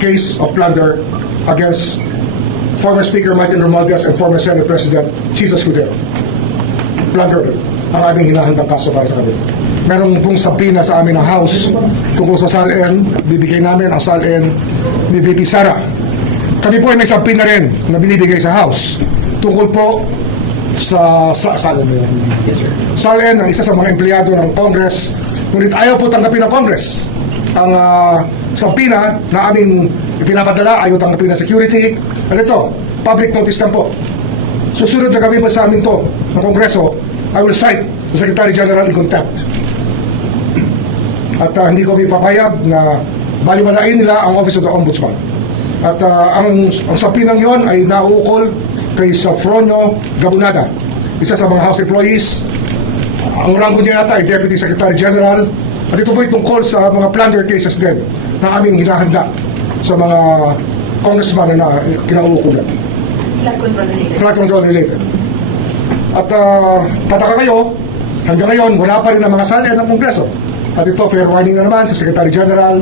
case of plunder against former Speaker Martin Romualdez and former Senate President Jesus Escudero. Plunder ang aming hinahandang kaso para sa kanila. Meron pong sabina sa amin ng House tungkol sa SALN. Bibigay namin ang SALN ni VP Sara. Kami po ay may sabina rin na binibigay sa House tungkol po sa SALN. SALN ang isa sa mga empleyado ng Congress, ngunit ayaw po tanggapin ng Congress ang sabina na aming ipinapadala, ayaw tanggapin ng security. At ito, public notice lang po. Susunod na kami pa sa amin to ng Kongreso, I will cite the Secretary General in contempt. At hindi ko papayag na baliwalain nila ang Office of the Ombudsman. At ang sapinang yon ay nauukol kay Sofronio Gabunada, isa sa mga House employees. Ang ranggo niya nata ay Deputy Secretary General. At ito po ay tungkol sa mga plunder cases din na aming hinahanda sa mga congressman na kinauukulan. Flood control related. At pataka kayo, hanggang ngayon, wala pa rin ang mga SALN ng Kongreso. At ito, fair warning na naman sa Secretary General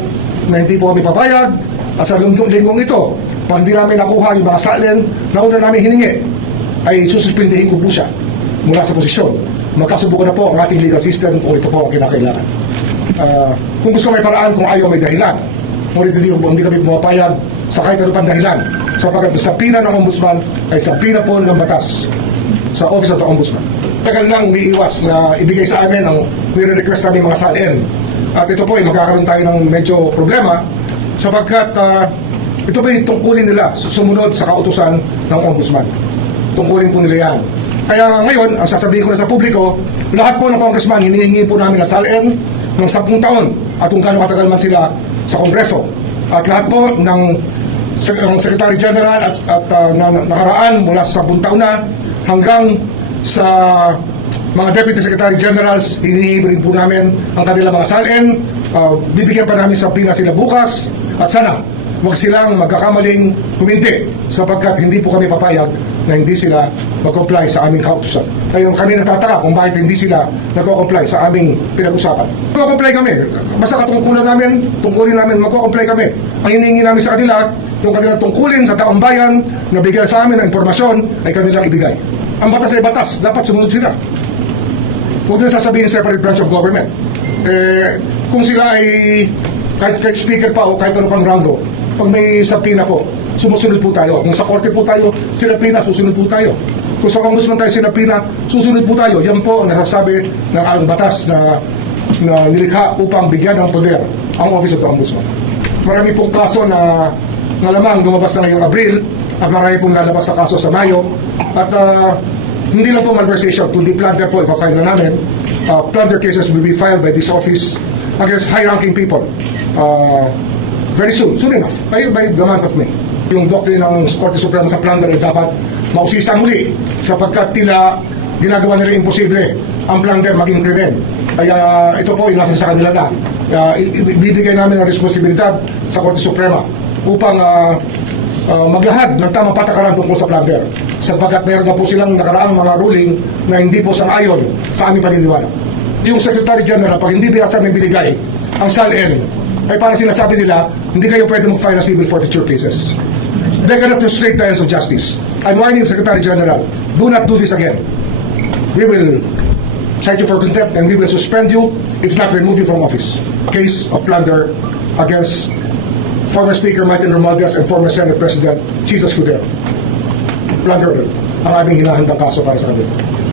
na hindi po kami papayag. At sa linggong ito, pag hindi namin nakuha yung mga SALN na una namin hiningi, ay sususpindihin ko po siya mula sa posisyon. Magkasubukan na po ang ating legal system kung ito po ang kinakailangan. Kung gusto may paraan, kung ayaw may dahilan. Ngunit hindi kami pumapayag sa kahit ano pang dahilan. Sapagkat sa sapina ng Ombudsman ay sapina po ng batas sa Office of the Ombudsman. Tagal lang umiiwas na ibigay sa amin ang nire-request namin mga SALN. At ito po ay magkakaroon tayo ng medyo problema sapagkat ito po yung tungkulin nila sumunod sa kautusan ng Ombudsman. Tungkulin po nila yan. Kaya ngayon, ang sasabihin ko na sa publiko, lahat po ng congressman, hinihingi po namin ang SALN ng 10 taon at kung kano katagal man sila sa Kongreso. At lahat po ng Secretary General at nakaraan mula sa 10 taon na hanggang sa mga Deputy Secretary Generals, hinihingi rin po namin ang kanilang mga SALN. Bibigyan pa namin sa pina sila bukas at sana huwag silang magkakamaling kuminti sapagkat hindi po kami papayag na hindi sila mag-comply sa aming kautusan. Kaya kami natataka kung bakit hindi sila nag-comply sa aming pinag-usapan. Mag-comply kami. Basta katungkulan namin, tungkulin namin, mag-comply kami. Ang hinihingi namin sa kanila, yung kanilang tungkulin sa taong bayan na bigyan sa amin ng impormasyon ay kanilang ibigay. Ang batas ay batas, dapat sumunod sila. Huwag na sasabihin separate branch of government. Kung sila ay kahit speaker pa o kahit ano pang ranggo, pag may sabina po, sumusunod po tayo. Kung sa korte po tayo, sinapina, susunod po tayo. Kung sa Congressman tayo sinapina, susunod po tayo. Yan po ang nasasabi ng ang batas na nilikha upang bigyan ng poder ang Office of the Ombudsman. Marami pong kaso na lamang lumabas na ngayong Abril at marami pong lalabas sa kaso sa Mayo. At hindi lang po malversation, kundi plunder po, ipafile na namin. Plunder cases will be filed by this office against high-ranking people. Very soon enough, by the month of May. Yung doctrine ng Korte Suprema sa plunder ay dapat mausisan muli sapagkat tila ginagawa nila imposible ang plunder maging krimen. Kaya ito po yung nasa sa kanila na. Ibibigay namin ang responsibilidad sa Korte Suprema upang maglahad ng tamang patakaran tungkol sa plunder sapagkat mayroon na po silang nakaraang mga ruling na hindi po sang-ayon sa aming paniniwala. Yung Secretary General, pag hindi binasa ng binigay ang SALN, ay parang sinasabi nila, hindi kayo pwede mag-file na civil forfeiture cases. They're gonna frustrate the ends of justice. I'm warning the Secretary General, do not do this again. We will cite you for contempt and we will suspend you, if not remove you from office. Case of plunder against former Speaker Martin Romualdez and former Senate President Jesus Escudero. Plunder ang aming hinahandang kaso para sa kanila.